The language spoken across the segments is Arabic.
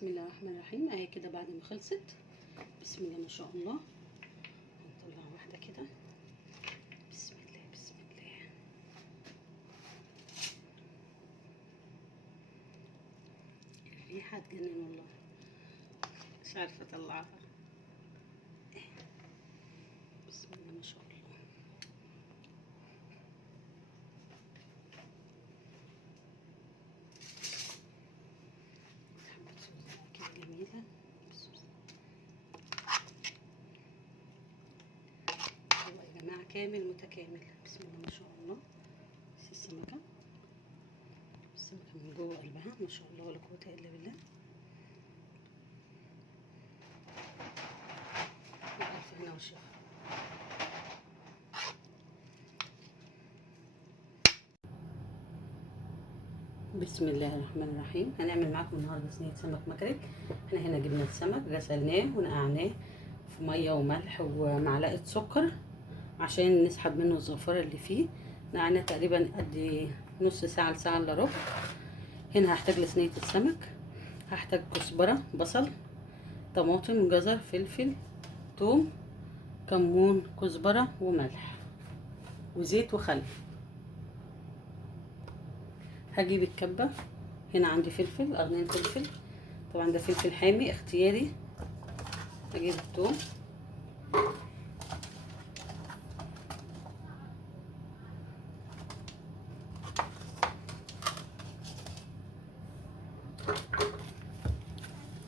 بسم الله الرحمن الرحيم. اهي كده بعد ما خلصت، بسم الله ما شاء الله. هنطلع واحده كده، بسم الله بسم الله. الريحه تجنن والله، مش عارفه اطلعها. بسم الله ما شاء الله. كده جميله. هو يا جماعه كامل متكامل، بسم الله ما شاء الله. بس السمكه من جوه قلبها ما شاء الله ولا قوه الا بالله. ألف هنا وشفا. بسم الله الرحمن الرحيم. هنعمل معاكم النهارده صينيه سمك مكرك. احنا هنا جبنا السمك غسلناه ونقعناه في ميه وملح ومعلقه سكر عشان نسحب منه الزفاره اللي فيه. نقعناه تقريبا قد نص ساعه لساعه الا ربع. هنا هحتاج لصينيه السمك، هحتاج كزبره، بصل، طماطم، جزر، فلفل، ثوم، كمون، كزبره وملح وزيت وخل. هجيب الكبه، هنا عندي فلفل، قرنين فلفل، طبعا ده فلفل حامي اختياري. هجيب الثوم،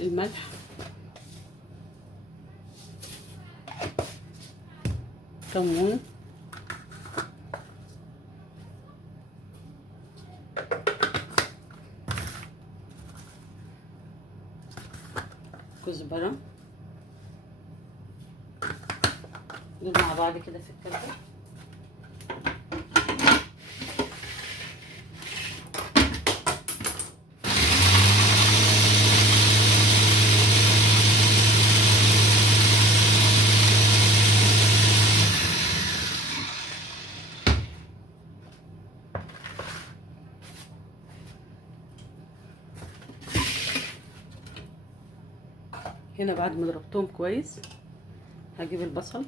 الملح، كمون، كزبره، دول مع بعض كده في الكبه. هنا بعد ما ضربتهم كويس هجيب البصل،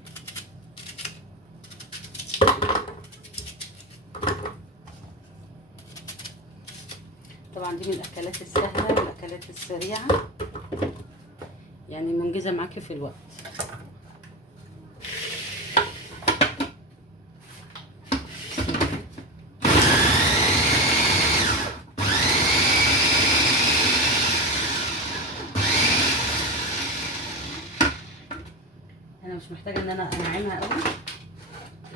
طبعا دي من الاكلات السهله والاكلات السريعه، يعني منجزه معاكي في الوقت. انا مش محتاجه ان انا انعمها قوي،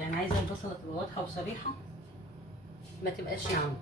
يعني عايزه البصله تبقى واضحه وصريحه، ما تبقاش ناعمه.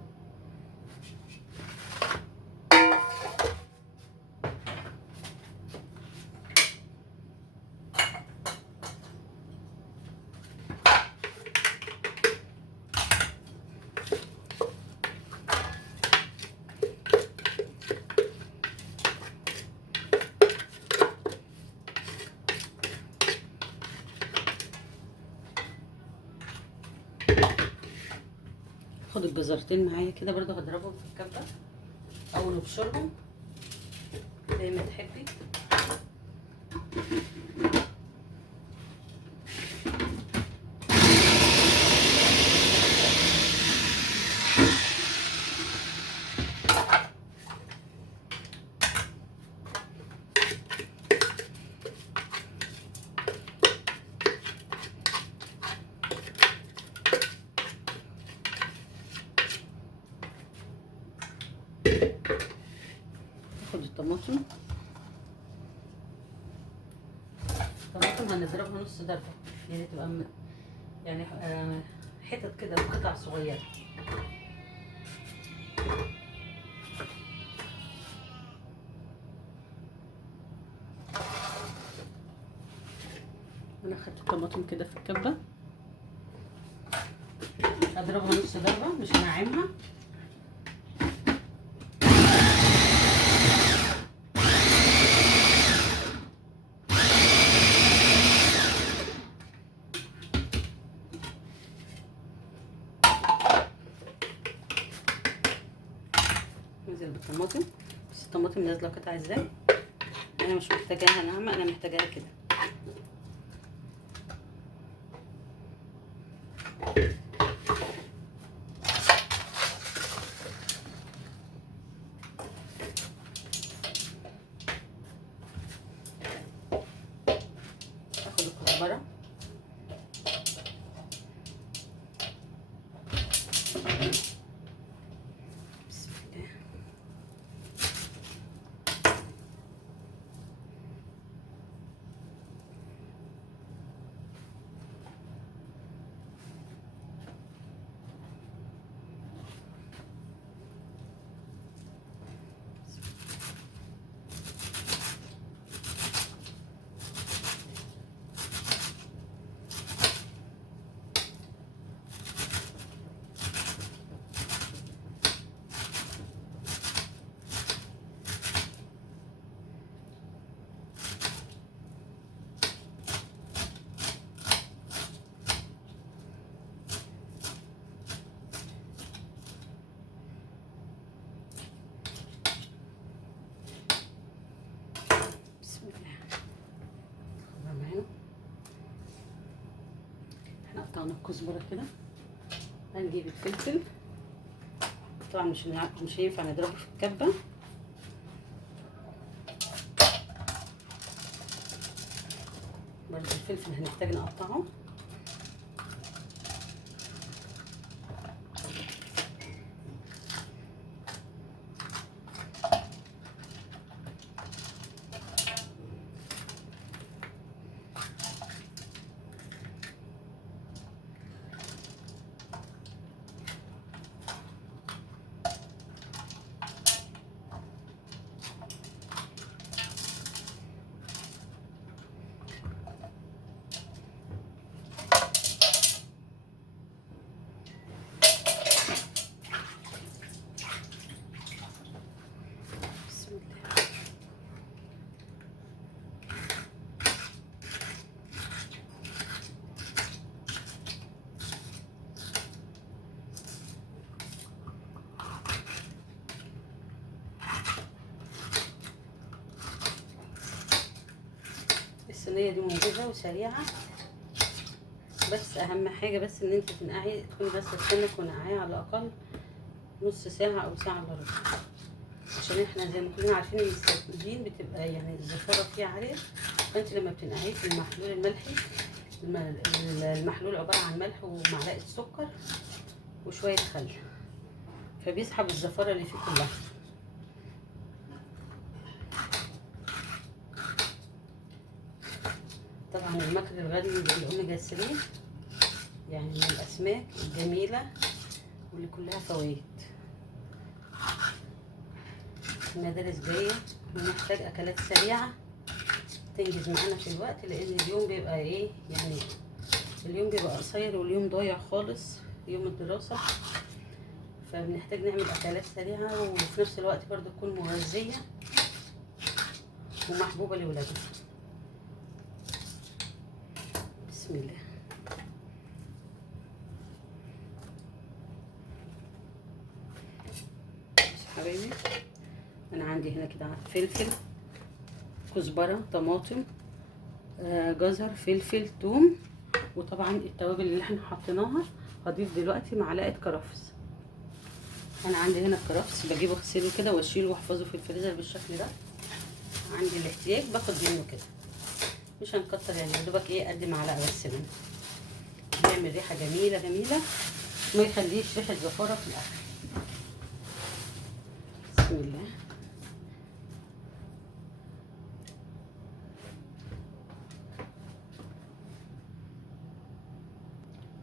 خد الجزرتين معايا كده برضو، هضربهم في الكبه او نبشرهم زي ما تحبي. ناخد الطماطم هنضربها نص ضربه، يعني تبقى يعني حتت كده قطع صغيره. انا خدت الطماطم كده في الكبه، هضربها نص ضربه مش هنعمها. ننزل بالطماطم، بس الطماطم نازله قطع ازاي. انا مش محتاجاها ناعمه، انا محتاجاها كده. اخد الكزبره بسم الله. بسم الله. خضره معانا. احنا قطعنا الكزبره كده. هنجيب الفلفل، طبعا مش هينفع نضربه في الكبه. برضه الفلفل هنحتاج نقطعه. بسم الله. الصينيه دي منجزه وسريعه، بس اهم حاجه بس ان انت تنقعي، تكوني بس السمنه ونقعيها على الاقل نص ساعه او ساعه الا ربع، عشان احنا زي ما كلنا عارفين ان السردين بتبقى يعني الزفاره فيها عاليه. فانت لما بتنقعيه في المحلول الملحي، المحلول عباره عن ملح ومعلقه سكر وشويه خل، فبيسحب الزفاره اللي فيه كلها. طبعا الماكريل الغني بالاوميجا 3 يعني من الاسماك الجميله واللي كلها فوائد. المدارس جايه ونحتاج اكلات سريعه تنجز معانا في الوقت، لان اليوم بيبقى ايه يعني، اليوم بيبقى قصير واليوم ضايع خالص، يوم الدراسه، فبنحتاج نعمل اكلات سريعه وفي نفس الوقت برضو تكون مغذيه ومحبوبه لولادنا. بسم الله. بس حبايبي انا عندي هنا كده فلفل، كزبره، طماطم، جزر، فلفل، ثوم، وطبعا التوابل اللي احنا حطيناها. هضيف دلوقتي معلقه كرفس. انا عندي هنا الكرفس بجيبه اغسله كده واشيله واحفظه في الفريزر بالشكل ده. عندي الاحتياج باخد منه كده، مش هنكتر يعني، يا دوبك ايه قد معلقه بس منه. بيعمل ريحه جميله جميله، ما يخليش ريحه زفاره في الاكل. بسم الله.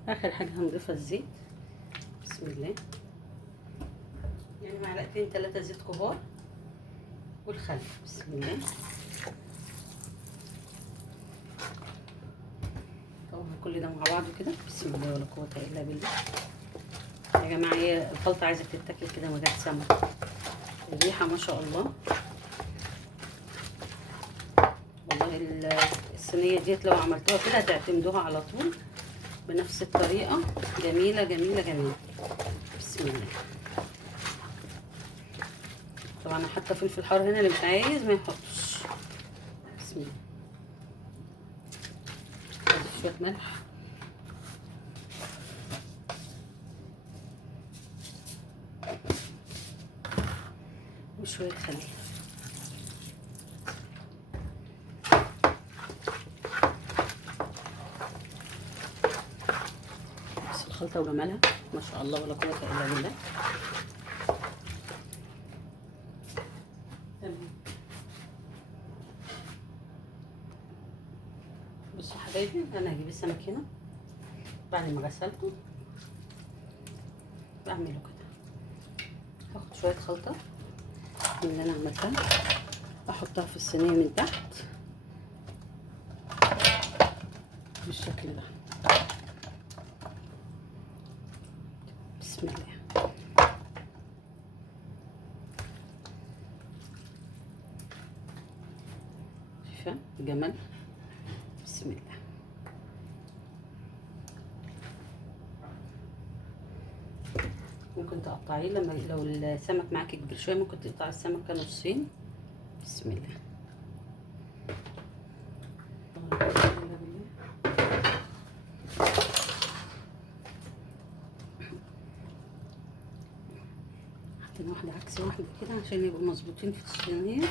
اخر حاجه هنضيفها الزيت. بسم الله. يعني معلقتين 3 زيت كبار والخل. بسم الله. طبعا كل ده مع بعضه كده. بسم الله ولا قوه الا بالله. يا جماعه هي الخلطه عايزه تتاكل كده من غير سمنه، الريحه ما شاء الله. والله الصينيه ديت لو عملتوها كده هتعتمدوها على طول بنفس الطريقه، جميله جميله جميله. بسم الله. طبعا انا حاطه فلفل حار هنا، اللي مش عايز ما يحطش. بسم الله. اضيف شويه ملح وشويه خل. بس الخلطه وجمالها ما شاء الله ولا قوه الا بالله. تمام. بصوا حبايبي، انا هجيب السمك هنا بعد ما غسلته، بعمله كده. هاخد شويه خلطه من اللي انا عملتها، احطها في الصينيه من تحت بالشكل ده. بسم الله. شايفه الجمال؟ بسم الله. ممكن تقطعيه لو السمك معاكي كبير شويه، ممكن تقطعي السمكه نصين. بسم الله. حطينا واحده عكس واحده كده عشان يبقوا مظبوطين في الصينيه.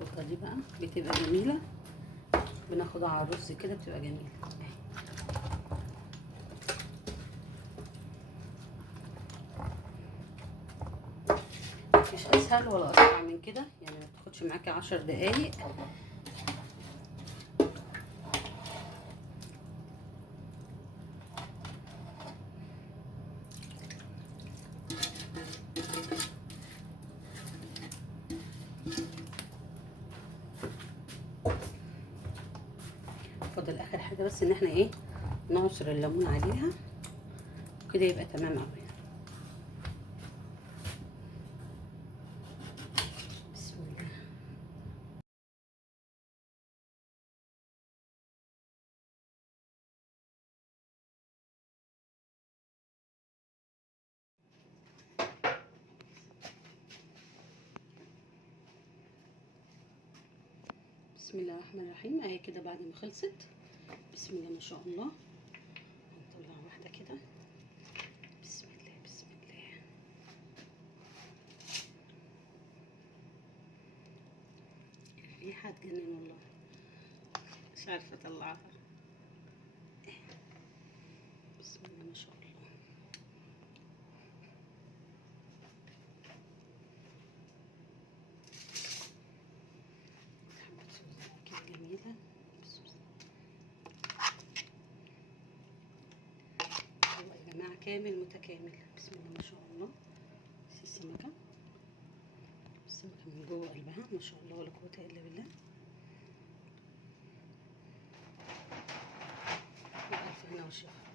الخلطه دي بقى بتبقى جميله، بناخدها على الرز كده بتبقى جميله. مفيش اسهل ولا اسرع من كده، يعني ما تاخدش معاكي 10 دقايق. فاضل اخر حاجه بس ان احنا ايه، نعصر الليمون عليها وكده يبقى تمام قوي. بسم الله. بسم الله الرحمن الرحيم. اهي كده بعد ما خلصت، بسم الله ما شاء الله. هنطلع واحده كده. بسم الله بسم الله. الريحه تجنن والله، مش عارفه اطلعها. بسم الله ما شاء الله. كده جميله. بسم الله. هو يا جماعه كامل متكامل. بسم الله ما شاء الله. بس السمكه من جوه قلبها ما شاء الله ولا قوه الا بالله. ألف هنا وشفا.